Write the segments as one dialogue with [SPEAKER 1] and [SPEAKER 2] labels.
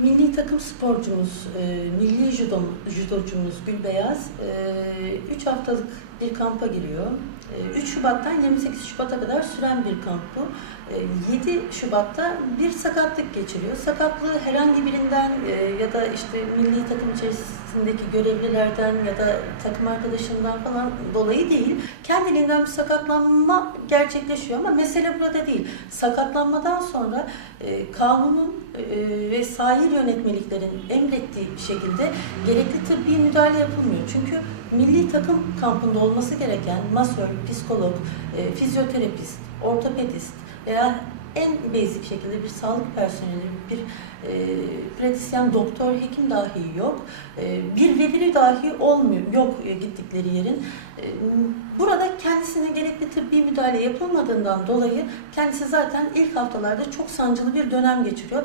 [SPEAKER 1] Milli takım sporcumuz, e, milli judo, judocumuz Gülbeyaz 3 haftalık bir kampa giriyor. E, 3 Şubat'tan 28 Şubat'a kadar süren bir kamp bu. E, 7 Şubat'ta bir sakatlık geçiriyor. Sakatlığı herhangi birinden e, ya da işte milli takım içerisindeki görevlilerden ya da takım arkadaşından falan dolayı değil. Kendiliğinden bir sakatlanma gerçekleşiyor ama mesele burada değil. Sakatlanmadan sonra e, kanunun e, ve sahil yönetmeliklerin emrettiği şekilde gerekli tıbbi müdahale yapılmıyor. Çünkü milli takım kampında olması gereken masör, psikolog, e, fizyoterapist, ortopedist veya en basic şekilde bir sağlık personeli, bir e, pratisyen, doktor, hekim dahi yok. E, bir reviri dahi olmuyor, yok e, gittikleri yerin. E, burada kendisine gerekli tıbbi müdahale yapılmadığından dolayı kendisi zaten ilk haftalarda çok sancılı bir dönem geçiriyor.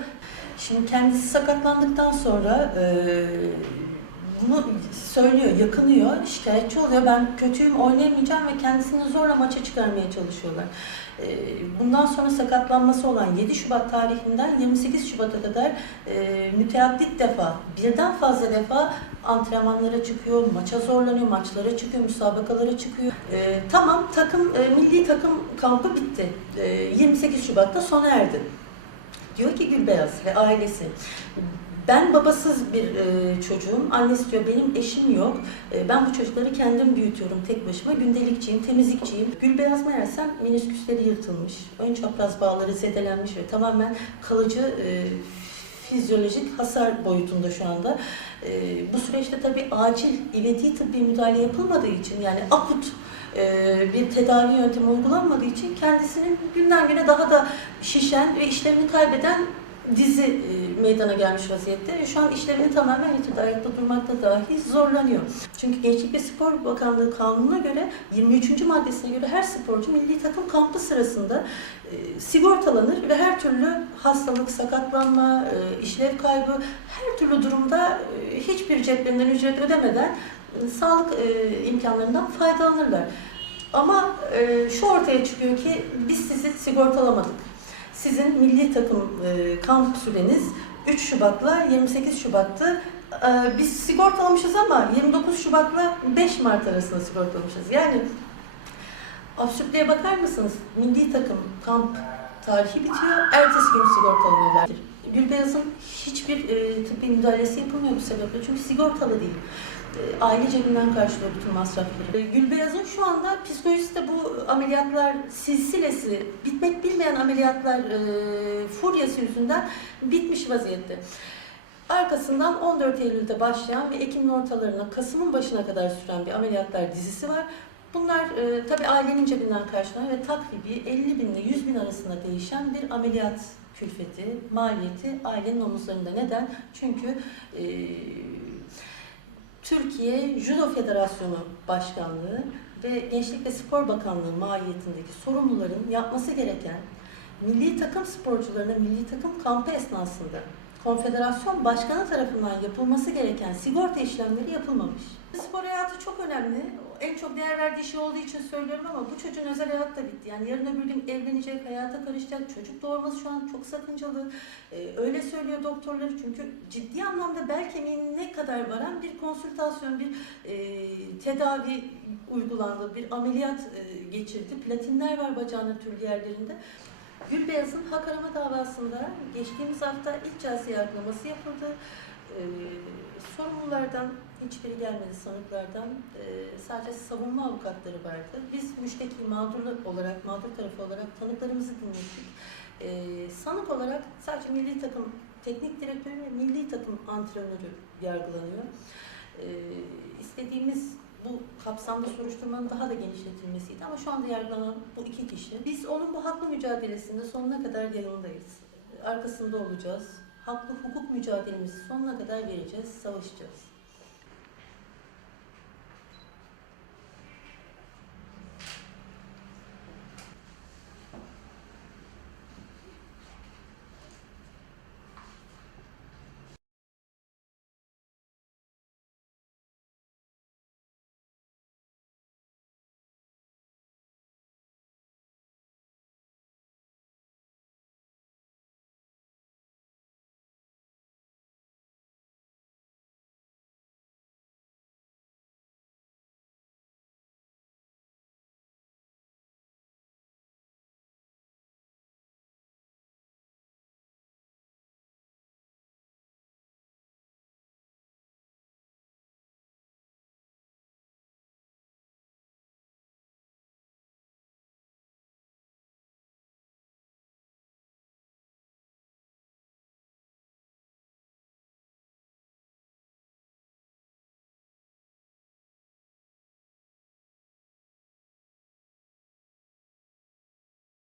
[SPEAKER 1] Şimdi kendisi sakatlandıktan sonra e, bunu söylüyor, yakınıyor, şikayetçi oluyor. Ben kötüyüm, oynayamayacağım ve kendisini zorla maça çıkarmaya çalışıyorlar. E, bundan sonra sakatlanması olan 7 Şubat tarihinden 28 Şubat'a kadar e, müteaddit defa, birden fazla defa antrenmanlara çıkıyor, maça zorlanıyor, maçlara çıkıyor, müsabakalara çıkıyor. E, tamam, takım e, milli takım kampı bitti. E, 28 Şubat'ta sona erdi. Diyor ki Gülbeyaz ve ailesi, ben babasız bir e, çocuğum, annesi diyor benim eşim yok, E, ben bu çocukları kendim büyütüyorum tek başıma, gündelikçiyim, temizlikçiyim. Gülbeyaz meğersem menisküsleri yırtılmış, ön çapraz bağları zedelenmiş ve tamamen kalıcı e, fizyolojik hasar boyutunda şu anda. E, bu süreçte tabii acil, ivedi tıbbi müdahale yapılmadığı için yani akut e, bir tedavi yöntemi uygulanmadığı için kendisinin günden güne daha da şişen ve işlevini kaybeden dizi e, meydana gelmiş vaziyette. Şu an işlevini tamamen yitirdi. Ayakta durmakta dahi zorlanıyor. Çünkü Gençlik ve Spor Bakanlığı kanununa göre 23. maddesine göre her sporcu milli takım kampı sırasında e, sigortalanır ve her türlü hastalık, sakatlanma, e, işlev kaybı her türlü durumda hiçbir ceplerinden ücret ödemeden sağlık e, imkanlarından faydalanırlar. Ama şu ortaya çıkıyor ki biz sizi sigortalamadık. Sizin milli takım e, kamp süreniz 3 Şubat'la 28 Şubat'tı. E, biz sigortalamışız ama 29 Şubat'la 5 Mart arasında sigortalamışız. Yani absürtlüğe bakar mısınız? Milli takım kamp tarihi bitiyor, ertesi gün sigortalanıyorlar. Gülbeyaz'ın hiçbir e, tıbbi müdahalesi yapılmıyor bu sebeple çünkü sigortalı değil. E, aile cebinden karşılıyor bütün masrafları. E, Gülbeyaz'ın şu anda psikolojisi bu ameliyatlar silsilesi, bitmek bilmeyen ameliyatlar e, furyası yüzünden bitmiş vaziyette. Arkasından 14 Eylül'de başlayan ve Ekim'in ortalarına, Kasım'ın başına kadar süren bir ameliyatlar dizisi var. Bunlar e, tabii ailenin cebinden karşılanan ve takribi 50 bin ile 100 bin arasında değişen bir ameliyat külfeti, maliyeti ailenin omuzlarında. Neden? Çünkü e, Türkiye Judo Federasyonu Başkanlığı ve Gençlik ve Spor Bakanlığı mahiyetindeki sorumluların yapması gereken milli takım sporcularına milli takım kampı esnasında konfederasyon başkanı tarafından yapılması gereken sigorta işlemleri yapılmamış. Spor hayatı çok önemli. En çok değer verdiği şey olduğu için söylüyorum ama bu çocuğun özel hayat da bitti. Yani yarın öbür gün evlenecek, hayata karışacak. Çocuk doğurması şu an çok sakıncalı. Ee, öyle söylüyor doktorları çünkü ciddi anlamda bel kemiğine kadar varan bir konsültasyon, bir e, tedavi uygulandı, bir ameliyat e, geçirdi. Platinler var bacağının türlü yerlerinde. Gülbeyaz'ın hak arama davasında geçtiğimiz hafta ilk ceza yargılaması yapıldı. Ee, sorumlulardan hiçbiri gelmedi sanıklardan. Ee, sadece savunma avukatları vardı. Biz müşteki mağdur olarak, mağdur tarafı olarak tanıklarımızı dinlettik. Ee, sanık olarak sadece milli takım teknik direktörü ve milli takım antrenörü yargılanıyor. Ee, istediğimiz bu kapsamda soruşturmanın daha da genişletilmesiydi ama şu anda yargılanan bu iki kişi. Biz onun bu haklı mücadelesinde sonuna kadar yanındayız. Arkasında olacağız. Haklı hukuk mücadelemizi sonuna kadar vereceğiz, savaşacağız.